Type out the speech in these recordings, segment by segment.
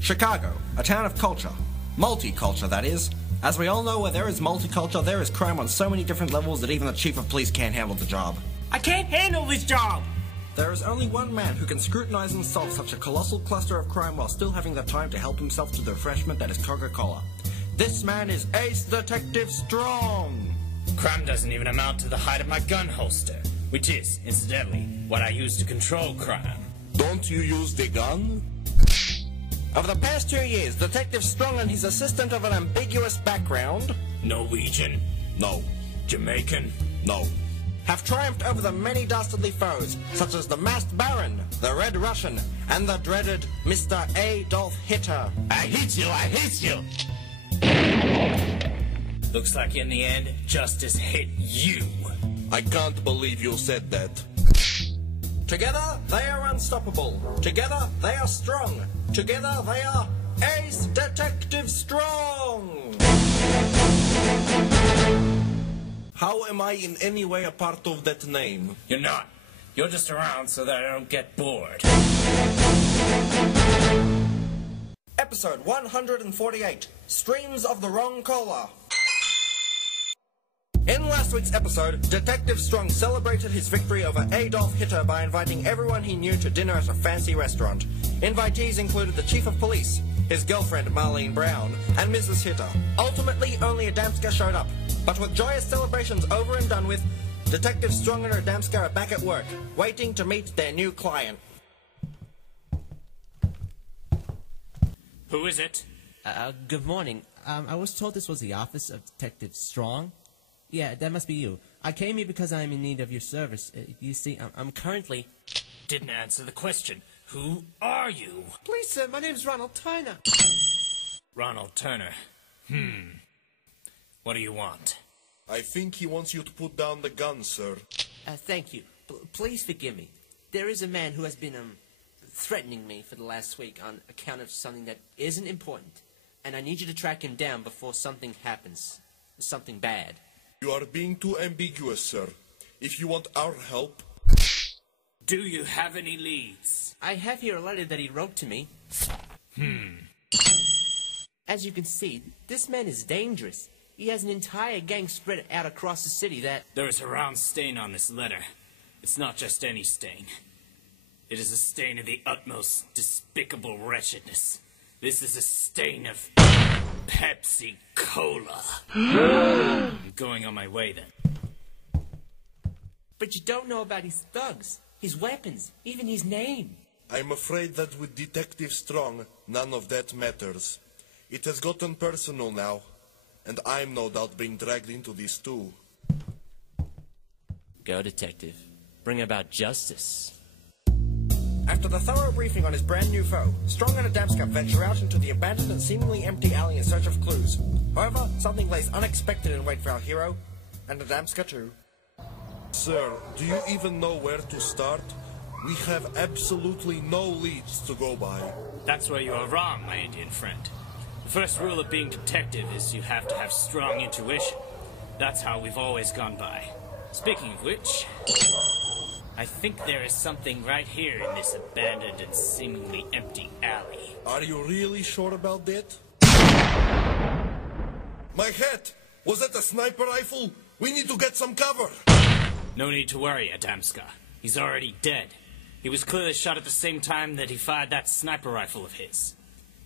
Chicago, a town of culture. Multiculture, that is. As we all know, where there is multiculture, there is crime on so many different levels that even the chief of police can't handle the job. I can't handle this job! There is only one man who can scrutinize and solve such a colossal cluster of crime while still having the time to help himself to the refreshment that is Coca-Cola. This man is Ace Detective Strong! Crime doesn't even amount to the height of my gun holster, which is, incidentally, what I use to control crime. Don't you use the gun? Over the past 2 years, Detective Strong and his assistant of an ambiguous background, Norwegian? No. Jamaican? No. have triumphed over the many dastardly foes, such as the Masked Baron, the Red Russian, and the dreaded Mr. Adolf Hitler. I hit you! I hit you! Looks like in the end, justice hit you. I can't believe you said that. Together, they are unstoppable. Together, they are strong. Together, they are Ace Detective Strong! How am I in any way a part of that name? You're not. You're just around so that I don't get bored. Episode 148, Streams of the Wrong Cola. In last week's episode, Detective Strong celebrated his victory over Adolf Hitler by inviting everyone he knew to dinner at a fancy restaurant. Invitees included the Chief of Police, his girlfriend Marlene Brown, and Mrs. Hitler. Ultimately, only Adamska showed up. But with joyous celebrations over and done with, Detective Strong and Adamska are back at work, waiting to meet their new client. Who is it? Good morning. I was told this was the office of Detective Strong. Yeah, that must be you. I came here because I'm in need of your service. You see, I'm currently... Didn't answer the question. Who are you? Please, sir, my name's Ronald Turner. Ronald Turner. What do you want? I think he wants you to put down the gun, sir. Thank you. Please forgive me. There is a man who has been, threatening me for the last week on account of something that isn't important. And I need you to track him down before something happens. Something bad. You are being too ambiguous, sir. If you want our help... Do you have any leads? I have here a letter that he wrote to me. As you can see, this man is dangerous. He has an entire gang spread out across the city that... There is a round stain on this letter. It's not just any stain. It is a stain of the utmost despicable wretchedness. This is a stain of Pepsi Cola. I'm going on my way then. But you don't know about his thugs, his weapons, even his name. I'm afraid that with Detective Strong, none of that matters. It has gotten personal now, and I'm no doubt being dragged into this too. Go, detective. Bring about justice. After the thorough briefing on his brand new foe, Strong and Adamska venture out into the abandoned and seemingly empty alley in search of clues. However, something lays unexpected in wait for our hero, and Adamska too. Sir, do you even know where to start? We have absolutely no leads to go by. That's where you are wrong, my Indian friend. The first rule of being detective is you have to have strong intuition. That's how we've always gone by. Speaking of which, I think there is something right here in this abandoned and seemingly empty alley. Are you really sure about that? My hat! Was that a sniper rifle? We need to get some cover! No need to worry, Adamska. He's already dead. He was clearly shot at the same time that he fired that sniper rifle of his.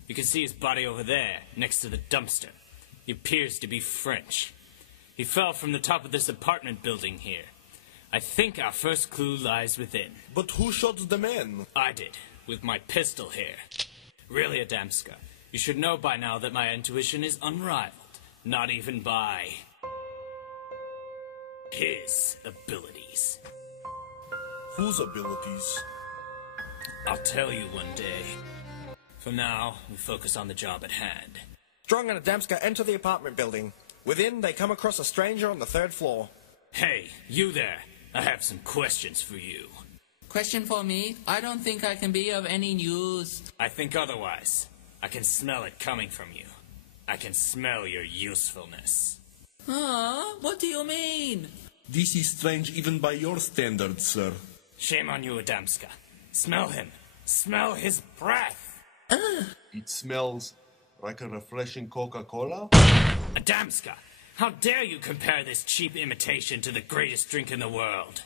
You can see his body over there, next to the dumpster. He appears to be French. He fell from the top of this apartment building here. I think our first clue lies within. But who shot the man? I did, with my pistol here. Really, Adamska, you should know by now that my intuition is unrivaled. Not even by his abilities. Whose abilities? I'll tell you one day. For now, we focus on the job at hand. Strong and Adamska enter the apartment building. Within, they come across a stranger on the 3rd floor. Hey, you there. I have some questions for you. Question for me? I don't think I can be of any use. I think otherwise. I can smell it coming from you. I can smell your usefulness. Huh? What do you mean? This is strange even by your standards, sir. Shame on you, Adamska. Smell him. Smell his breath. It smells like a refreshing Coca-Cola. Adamska, how dare you compare this cheap imitation to the greatest drink in the world?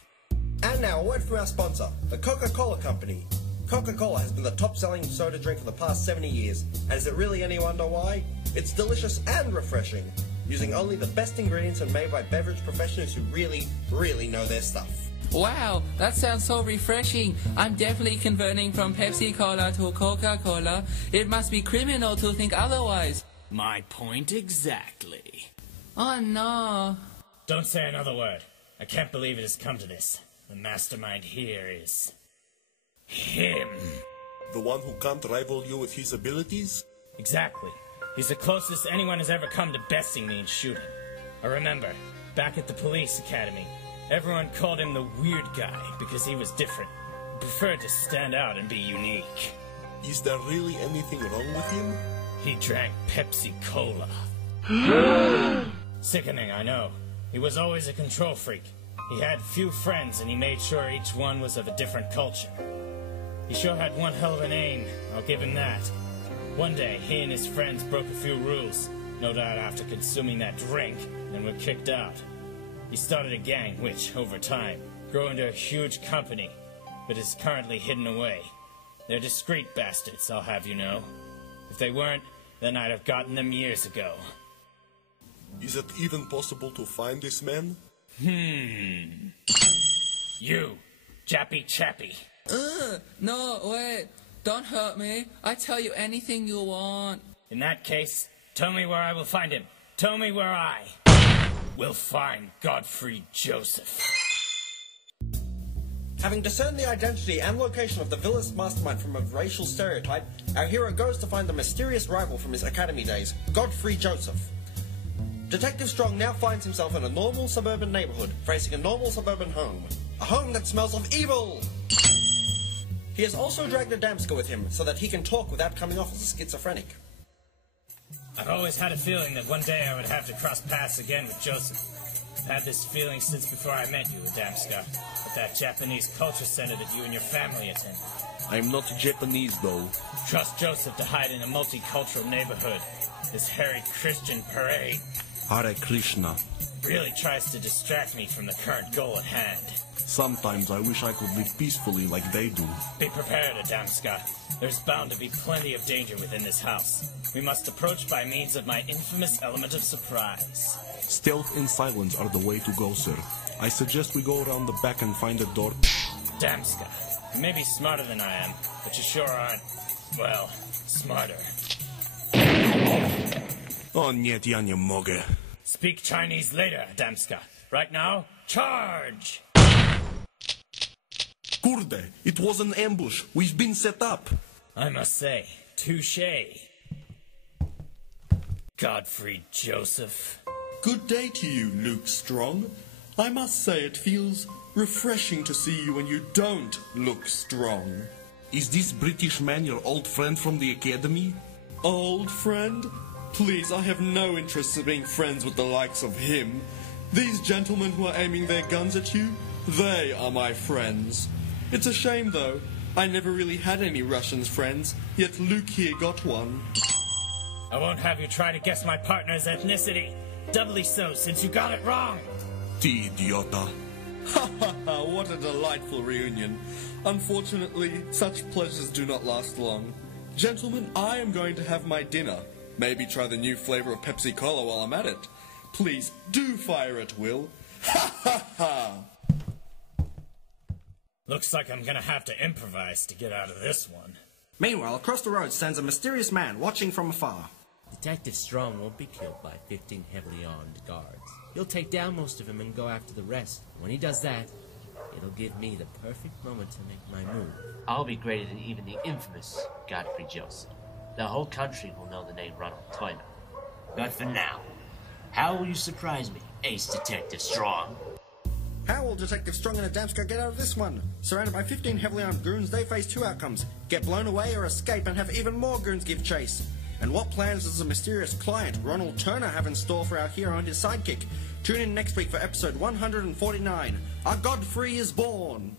And now, a word from our sponsor, the Coca-Cola Company. Coca-Cola has been the top-selling soda drink for the past 70 years. And is it really any wonder why? It's delicious and refreshing, using only the best ingredients and made by beverage professionals who really, really know their stuff. Wow, that sounds so refreshing. I'm definitely converting from Pepsi Cola to Coca-Cola. It must be criminal to think otherwise. My point exactly. Oh no. Don't say another word. I can't believe it has come to this. The mastermind here is... him. The one who can't rival you with his abilities? Exactly. He's the closest anyone has ever come to besting me in shooting. I remember, back at the police academy, everyone called him the weird guy because he was different. He preferred to stand out and be unique. Is there really anything wrong with him? He drank Pepsi Cola. Sickening, I know. He was always a control freak. He had few friends and he made sure each one was of a different culture. He sure had one hell of an aim, I'll give him that. One day, he and his friends broke a few rules, no doubt after consuming that drink, and were kicked out. He started a gang which, over time, grew into a huge company, but is currently hidden away. They're discreet bastards, I'll have you know. If they weren't, then I'd have gotten them years ago. Is it even possible to find this man? You, Jappy Chappy. No, wait. Don't hurt me. I tell you anything you want. In that case, tell me where I will find him. Tell me where I will find Godfrey Joseph. Having discerned the identity and location of the villainous mastermind from a racial stereotype, our hero goes to find the mysterious rival from his academy days, Godfrey Joseph. Detective Strong now finds himself in a normal suburban neighborhood, facing a normal suburban home. A home that smells of evil! He has also dragged Adamska with him so that he can talk without coming off as a schizophrenic. I've always had a feeling that one day I would have to cross paths again with Joseph. I've had this feeling since before I met you, Adamska, at that Japanese culture center that you and your family attended. I'm not Japanese, though. Trust Joseph to hide in a multicultural neighborhood. This hairy Christian parade Hare Krishna. really tries to distract me from the current goal at hand. Sometimes I wish I could live peacefully like they do. Be prepared, Adamska. There's bound to be plenty of danger within this house. We must approach by means of my infamous element of surprise. Stealth and silence are the way to go, sir. I suggest we go around the back and find a door. Adamska, you may be smarter than I am, but you sure aren't, well, smarter. Oh, нет, я не mogę. Speak Chinese later, Adamska. Right now, charge! Kurde, it was an ambush. We've been set up. I must say, touché. Godfrey Joseph. Good day to you, Luke Strong. I must say it feels refreshing to see you when you don't look strong. Is this British man your old friend from the academy? Old friend? Please, I have no interest in being friends with the likes of him. These gentlemen who are aiming their guns at you, they are my friends. It's a shame, though. I never really had any Russians friends, yet Luke here got one. I won't have you try to guess my partner's ethnicity. Doubly so, since you got it wrong. Ti idiota. Ha ha ha, what a delightful reunion. Unfortunately, such pleasures do not last long. Gentlemen, I am going to have my dinner. Maybe try the new flavor of Pepsi Cola while I'm at it. Please, do fire at will. Ha ha ha! Looks like I'm gonna have to improvise to get out of this one. Meanwhile, across the road stands a mysterious man watching from afar. Detective Strong won't be killed by 15 heavily armed guards. He'll take down most of them and go after the rest. When he does that, it'll give me the perfect moment to make my move. I'll be greater than even the infamous Godfrey Joseph. The whole country will know the name Ronald Toyman. But for now, how will you surprise me, Ace Detective Strong? How will Detective Strong and Adamska get out of this one? Surrounded by 15 heavily armed goons, they face two outcomes. Get blown away or escape and have even more goons give chase. And what plans does the mysterious client, Ronald Turner, have in store for our hero and his sidekick? Tune in next week for episode 149, A Godfrey is Born.